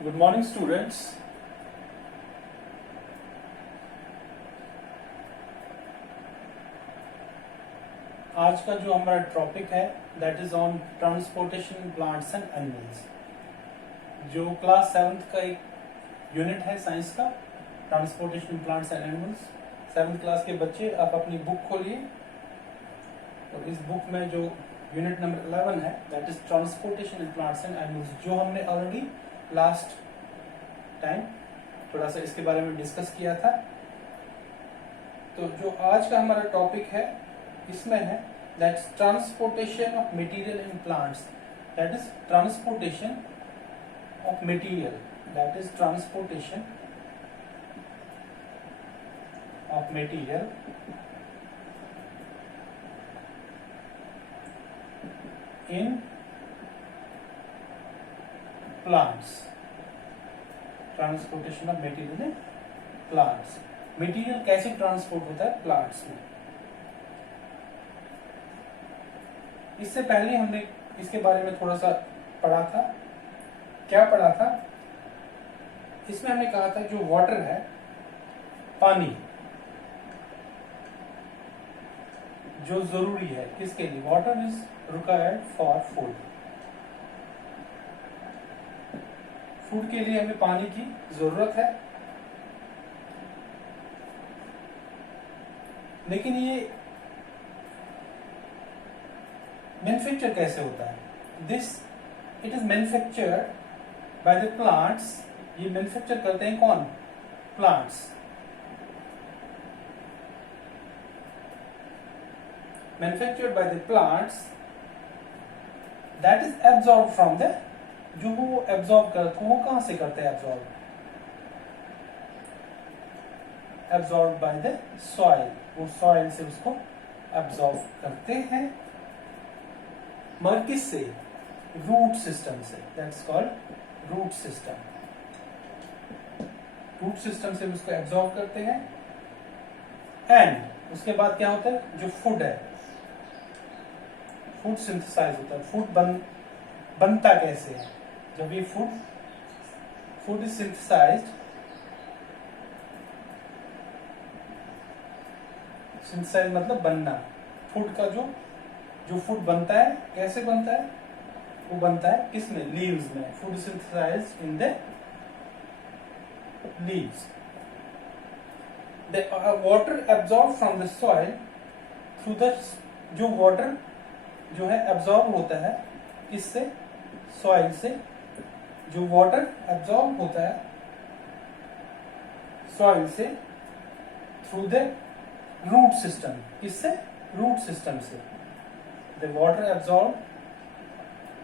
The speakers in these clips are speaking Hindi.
Good morning students. आज का जो हमारा टॉपिक है that is on transportation plants and animals. जो क्लास 7th का एक यूनिट है साइंस का, transportation plants and animals. 7th class के बच्चे आप अपनी बुक खोलिए और इस बुक में जो यूनिट नंबर 11 है that is transportation in plants and animals, जो हमने ऑलरेडी लास्ट टाइम थोड़ा सा इसके बारे में डिस्कस किया था। तो जो आज का हमारा टॉपिक है इसमें है that's transportation of material in plants, that is transportation of material, that is transportation of material in plants. Transportation of material in plants, material कैसे ट्रांसपोर्ट होता है प्लांट्स में। इससे पहले हमने इसके बारे में थोड़ा सा पढ़ा था। क्या पढ़ा था? इसमें हमने कहा था जो वाटर है, पानी, जो जरूरी है किसके लिए, water is required for food. Food के लिए हमें पानी की जरूरत है, लेकिन ये मैन्युफैक्चर कैसे होता है? This it is manufactured by the plants. ये मैन्युफैक्चर करते हैं कौन? Plants. Manufactured by the plants that is absorb from the, जो वो एब्जॉर्ब करते, वो कहां से करते हैं absorb? Absorb by the soil, वो सॉइल से उसको एब्जॉर्ब करते हैं, मगर किससे? रूट सिस्टम से, that's called root system. Root system से उसको एब्जॉर्ब करते हैं। एंड उसके बाद क्या होता है? जो फूड है, फूड सिंथेसाइज होता है। फूड बनता कैसे है? जब ये फूड इज सिंथेसाइज्ड, सिंथेसाइज मतलब बनना। फूड का जो फूड बनता है कैसे बनता है? वो बनता है किसमें? लीव्स में। Food synthesized in the leaves. The water absorb from the soil through the, जो वाटर जो है एब्जॉर्ब होता है किससे? सॉइल से। जो वाटर एब्जॉर्ब होता है सॉइल से थ्रू द रूट सिस्टम, किससे? रूट सिस्टम से। The water absorb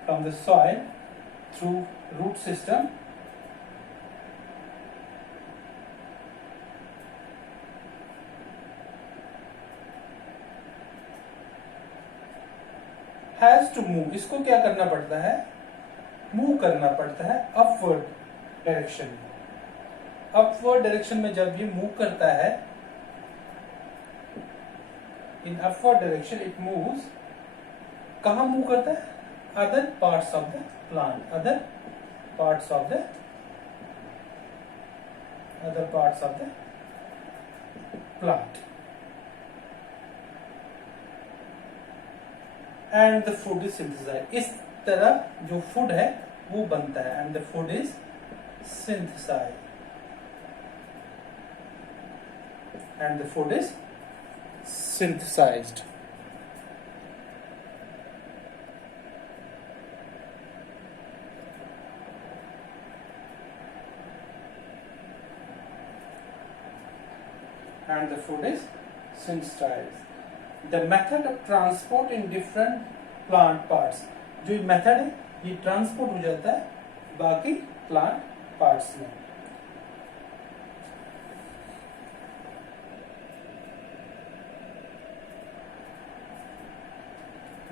from the soil through root system has to move. इसको क्या करना पड़ता है? मूव करना पड़ता है अपवर्ड डायरेक्शन में। अपवर्ड डायरेक्शन में जब ये मूव करता है, in upward direction it moves, कहां मूव करता है? Other parts of the plant, other parts of the plant. And the food is synthesised. इस तरह जो फूड है वो बनता है। And the food is synthesised, and the food is synthesized. And the food is synthesized. The method of transport in different plant parts. जो मेथड है ये ट्रांसपोर्ट हो जाता है बाकी प्लांट पार्ट्स में।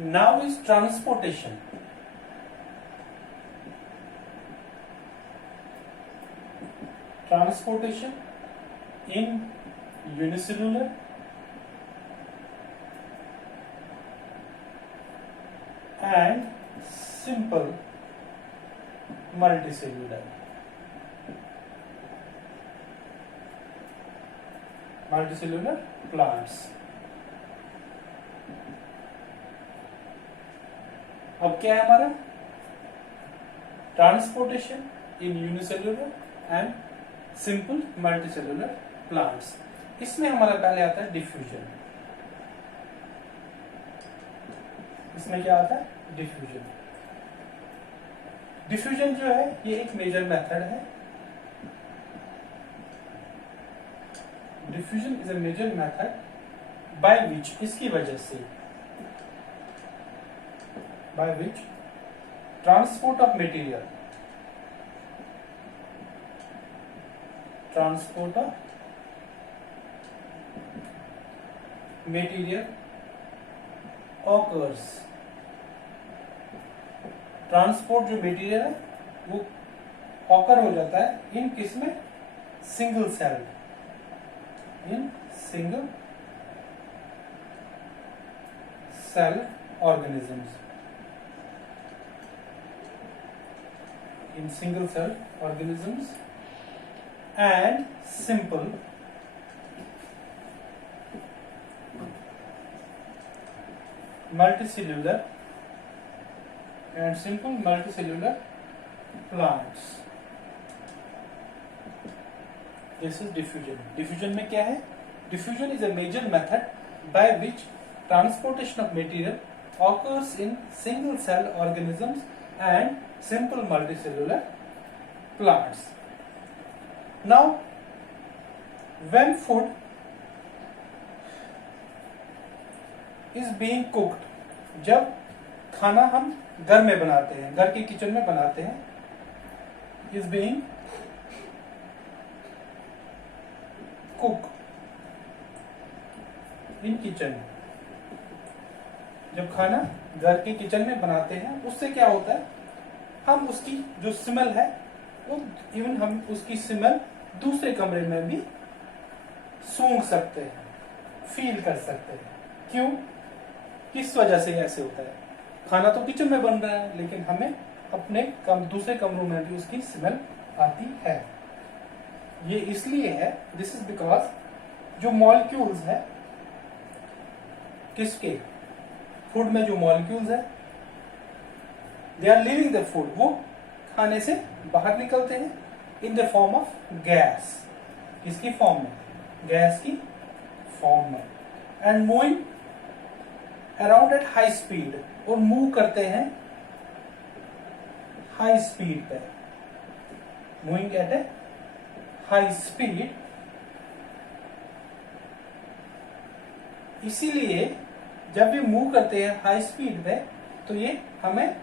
Now is transportation. Transportation in unicellular and simple multicellular. multicellular plants. अब क्या है हमारा transportation in unicellular and simple multicellular plants. इसमें हमारा पहले आता है डिफ्यूजन. इसमें क्या आता है डिफ्यूजन. डिफ्यूजन जो है ये एक मेजर मेथड है. Diffusion is a major method by which, इसकी वजह से, by which transport of material occurs. Transport जो मटेरियल है वो ऑकर हो जाता है इन किसमें single cell, in single cell organisms, in single cell organisms and simple multicellular plants. This is diffusion. Diffusion में क्या है? Diffusion is a major method by which transportation of material occurs in single cell organisms and simple multicellular plants. Now, when food is being cooked, जब खाना हम घर में बनाते हैं, घर के किचन में बनाते हैं, is being cooked in kitchen, जब खाना घर के किचन में बनाते हैं उससे क्या होता है, हम उसकी जो स्मेल है वो इवन हम उसकी स्मेल दूसरे कमरे में भी सूंघ सकते हैं, फील कर सकते हैं. क्यों, किस वजह से ऐसे होता है? खाना तो किचन में बन रहा है लेकिन हमें अपने दूसरे कमरों में भी उसकी स्मेल आती है. ये इसलिए है, दिस इज बिकॉज जो मॉलिक्यूल्स है किसके फूड में, जो मॉलिक्यूल्स है they are leaving the food, वो खाने से बाहर निकलते हैं in the form of gas. किसकी फॉर्म में? गैस की फॉर्म में. And moving around at high speed, और मूव करते हैं हाई स्पीड पे. Moving at a high speed. इसीलिए जब ये मूव करते हैं हाई स्पीड पे तो ये हमें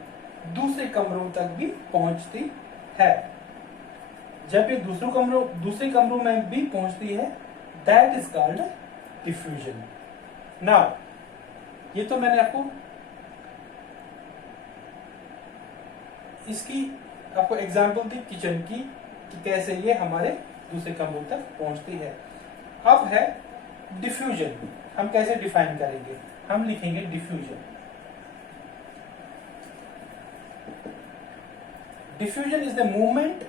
दूसरे कमरों तक भी पहुंचती है. जब ये दूसरे कमरों में भी पहुंचती है, that is called diffusion. Now ये तो मैंने आपको इसकी आपको एग्जांपल दी किचन की कि कैसे ये हमारे दूसरे कमरों तक पहुंचती है. अब है डिफ्यूजन. हम कैसे डिफाइन करेंगे? हम लिखेंगे diffusion. Diffusion is the movement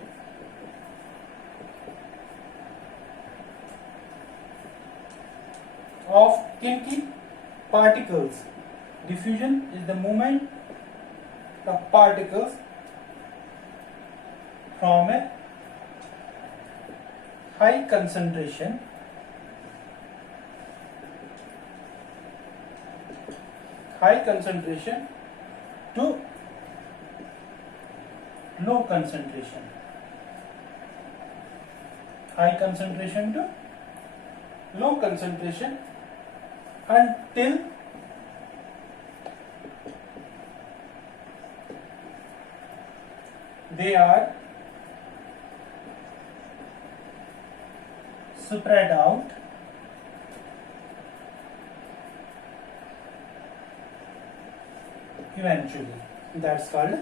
of kinky particles. Diffusion is the movement of particles from a high concentration to low concentration. High concentration to low concentration until they are spread out eventually. That's called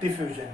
diffusion.